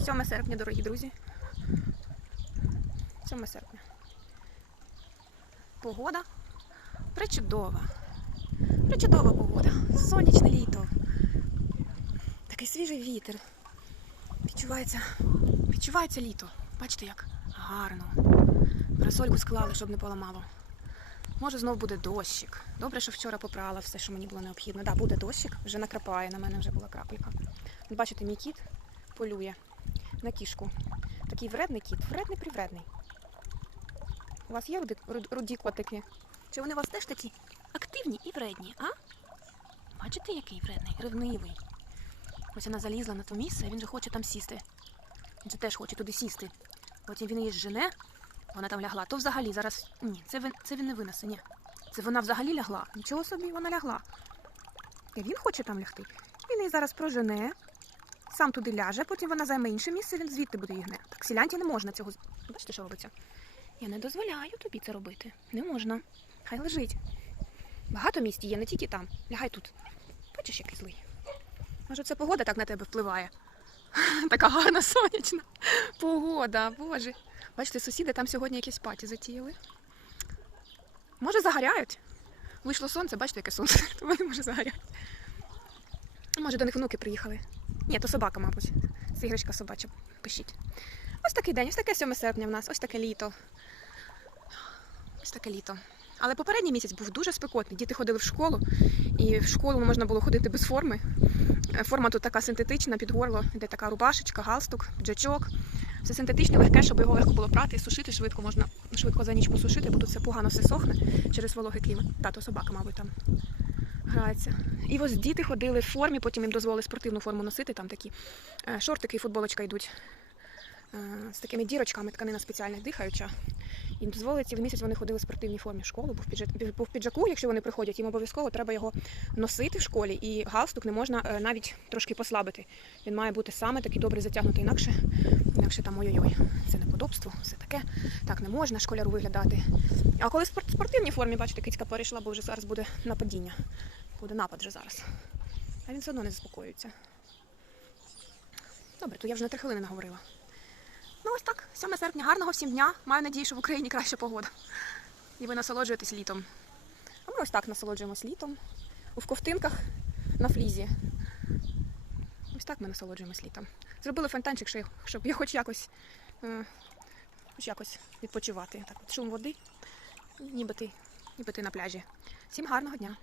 7 серпня, дорогі друзі. 7 серпня. Погода причудова. Причудова погода. Сонячне літо. Такий свіжий вітер. Відчувається, відчувається літо. Бачите, як гарно. Парасольку склали, щоб не поламало. Може, знов буде дощик. Добре, що вчора попрала все, що мені було необхідно. Так, да, буде дощик, вже накрапає, на мене вже була крапелька. Бачите, мій кіт полює на кішку. Такий вредний кіт, вредний привредний. У вас є руді, руд- руді котики? Чи вони у вас теж такі активні і вредні, а? Бачите, який вредний, ревнивий. Ось вона залізла на то місце, і він же хоче там сісти. Він же теж хоче туди сісти. Потім він її жене, вона там лягла. То взагалі зараз. Ні, це він, це він не винесе, ні. Це вона взагалі лягла. Нічого собі вона лягла. І він хоче там лягти. Він її зараз прожене, сам туди ляже, потім вона займе інше місце, він звідти буде її гне. Так сілянті не можна цього. Бачите, що робиться? Я не дозволяю тобі це робити. Не можна. Хай лежить. Багато місць є, не тільки там. Лягай тут. Бачиш, який злий. Може, це погода так на тебе впливає? Така гарна сонячна погода, боже. Бачите, сусіди там сьогодні якісь паті затіяли. Може, загоряють? Вийшло сонце, бачите, яке сонце. То вони може загоряють. Може, до них внуки приїхали. Ні, то собака, мабуть. Це іграшка собача. Пишіть. Ось такий день, ось таке 7 серпня в нас, ось таке літо. Ось таке літо. Але попередній місяць був дуже спекотний. Діти ходили в школу, і в школу можна було ходити без форми. Е, Форма тут така синтетична, під горло, де така рубашечка, галстук, джачок. Все синтетичне, легке, щоб його легко було прати і сушити швидко можна швидко за ніч посушити, бо тут все погано все сохне через вологий клімат. Тато собака, мабуть, там грається. І ось діти ходили в формі, потім їм дозволили спортивну форму носити, там такі е, шортики і футболочка йдуть е, з такими дірочками, тканина спеціальна дихаюча. І дозволили цілий місяць вони ходили в спортивній формі в школу, бо в, піджаку, якщо вони приходять, їм обов'язково треба його носити в школі, і галстук не можна е, навіть трошки послабити. Він має бути саме такий добре затягнутий, інакше, інакше там ой-ой-ой, це неподобство, все таке. Так не можна школяру виглядати. А коли в спортивній формі, бачите, кицька перейшла, бо вже зараз буде нападіння. Буде напад вже зараз. А він все одно не заспокоюється. Добре, то я вже на три хвилини наговорила. Ну ось так, 7 серпня, гарного всім дня. Маю надію, що в Україні краща погода. І ви насолоджуєтесь літом. А ми ось так насолоджуємось літом. У ковтинках на флізі. Ось так ми насолоджуємось літом. Зробили фонтанчик, щоб я хоч якось, е, хоч якось відпочивати. Так, от шум води, ніби ти, ніби ти на пляжі. Всім гарного дня!